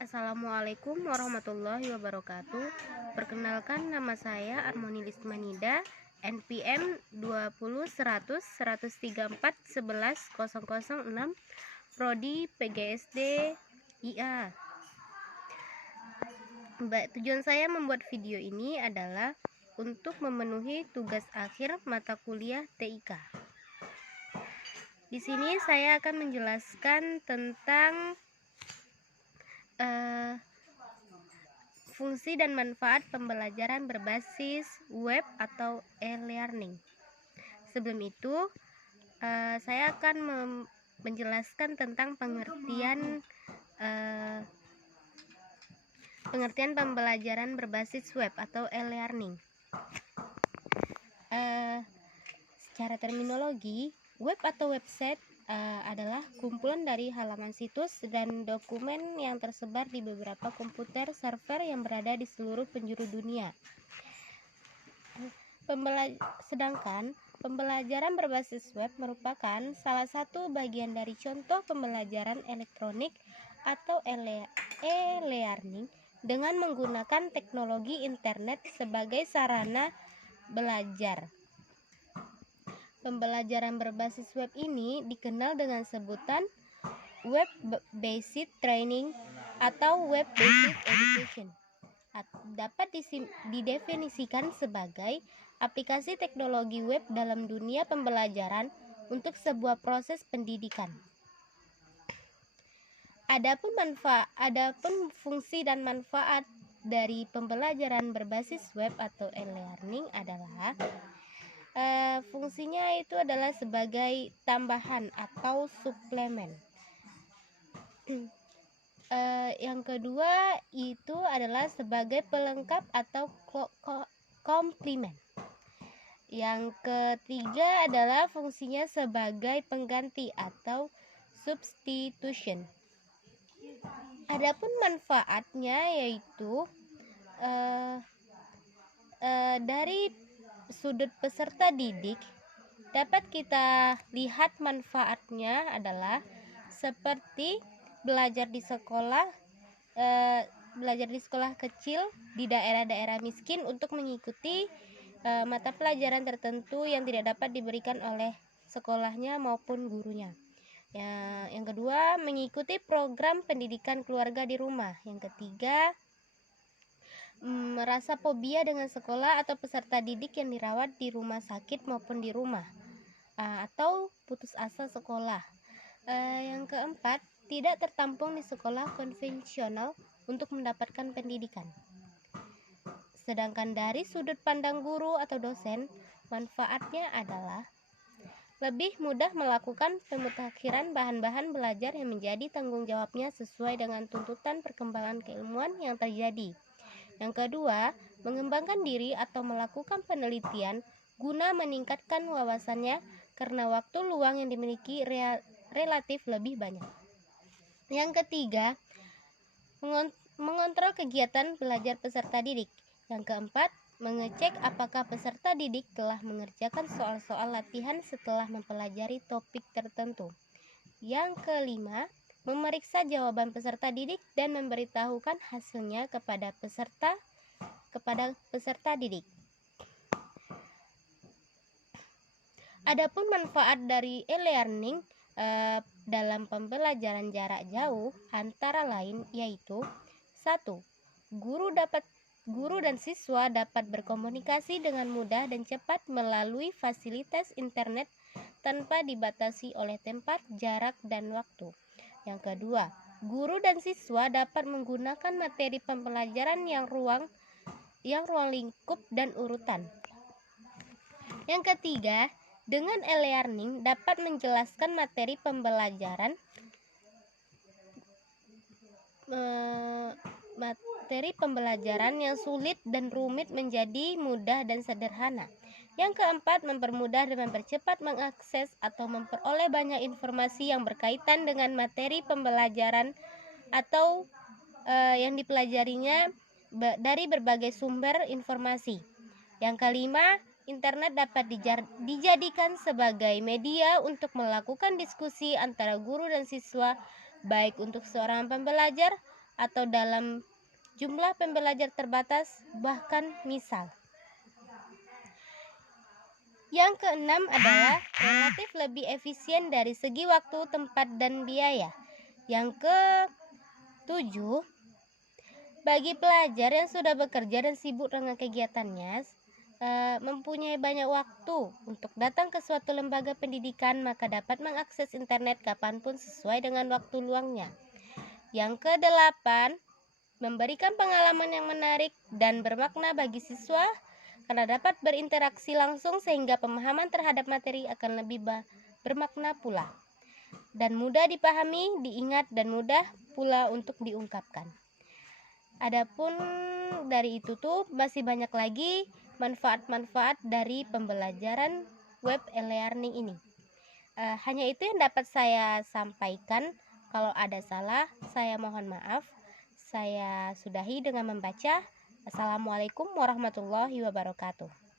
Assalamualaikum warahmatullahi wabarakatuh. Perkenalkan, nama saya Armoni Lismanida, NPM 20 100 134 11 006, Prodi PGSD IA. Tujuan saya membuat video ini adalah untuk memenuhi tugas akhir mata kuliah TIK. Di sini saya akan menjelaskan tentang fungsi dan manfaat pembelajaran berbasis web atau e-learning. Sebelum itu, saya akan menjelaskan tentang pengertian pembelajaran berbasis web atau e-learning. Secara terminologi, web atau website adalah kumpulan dari halaman situs dan dokumen yang tersebar di beberapa komputer server yang berada di seluruh penjuru dunia. Sedangkan pembelajaran berbasis web merupakan salah satu bagian dari contoh pembelajaran elektronik atau e-learning dengan menggunakan teknologi internet sebagai sarana belajar. Pembelajaran berbasis web ini dikenal dengan sebutan web-based training atau web-based education. Dapat didefinisikan sebagai aplikasi teknologi web dalam dunia pembelajaran untuk sebuah proses pendidikan. Adapun fungsi dan manfaat dari pembelajaran berbasis web atau e-learning adalah fungsinya itu adalah sebagai tambahan atau suplemen. Yang kedua itu adalah sebagai pelengkap atau komplement. Yang ketiga adalah fungsinya sebagai pengganti atau substitution. Adapun manfaatnya yaitu dari sudut peserta didik dapat kita lihat manfaatnya adalah seperti belajar di sekolah kecil di daerah-daerah miskin untuk mengikuti mata pelajaran tertentu yang tidak dapat diberikan oleh sekolahnya maupun gurunya. Yang kedua, mengikuti program pendidikan keluarga di rumah. Yang ketiga, merasa fobia dengan sekolah atau peserta didik yang dirawat di rumah sakit maupun di rumah, atau putus asa sekolah. Yang keempat, tidak tertampung di sekolah konvensional untuk mendapatkan pendidikan. Sedangkan dari sudut pandang guru atau dosen, manfaatnya adalah lebih mudah melakukan pemutakhiran bahan-bahan belajar yang menjadi tanggung jawabnya sesuai dengan tuntutan perkembangan keilmuan yang terjadi. Yang kedua, mengembangkan diri atau melakukan penelitian guna meningkatkan wawasannya karena waktu luang yang dimiliki relatif lebih banyak. Yang ketiga, mengontrol kegiatan belajar peserta didik. Yang keempat, mengecek apakah peserta didik telah mengerjakan soal-soal latihan setelah mempelajari topik tertentu. Yang kelima, memeriksa jawaban peserta didik dan memberitahukan hasilnya kepada peserta didik. Adapun manfaat dari e-learning dalam pembelajaran jarak jauh antara lain yaitu 1. Guru dan siswa dapat berkomunikasi dengan mudah dan cepat melalui fasilitas internet tanpa dibatasi oleh tempat, jarak, dan waktu. Yang kedua, guru dan siswa dapat menggunakan materi pembelajaran yang ruang lingkup dan urutan. Yang ketiga, dengan e-learning dapat menjelaskan materi pembelajaran yang sulit dan rumit menjadi mudah dan sederhana. Yang keempat, mempermudah dan mempercepat mengakses atau memperoleh banyak informasi yang berkaitan dengan materi pembelajaran atau yang dipelajarinya dari berbagai sumber informasi. Yang kelima, internet dapat dijadikan sebagai media untuk melakukan diskusi antara guru dan siswa, baik untuk seorang pembelajar atau dalam jumlah pembelajar terbatas, bahkan misal. Yang keenam adalah relatif lebih efisien dari segi waktu, tempat, dan biaya. Yang ketujuh, bagi pelajar yang sudah bekerja dan sibuk dengan kegiatannya, mempunyai banyak waktu untuk datang ke suatu lembaga pendidikan, maka dapat mengakses internet kapanpun sesuai dengan waktu luangnya. Yang kedelapan, memberikan pengalaman yang menarik dan bermakna bagi siswa karena dapat berinteraksi langsung sehingga pemahaman terhadap materi akan lebih bermakna pula dan mudah dipahami, diingat, dan mudah pula untuk diungkapkan. Adapun dari itu tuh masih banyak lagi manfaat-manfaat dari pembelajaran web e-learning ini. Hanya itu yang dapat saya sampaikan. Kalau ada salah, saya mohon maaf. Saya sudahi dengan membaca. Assalamualaikum warahmatullahi wabarakatuh.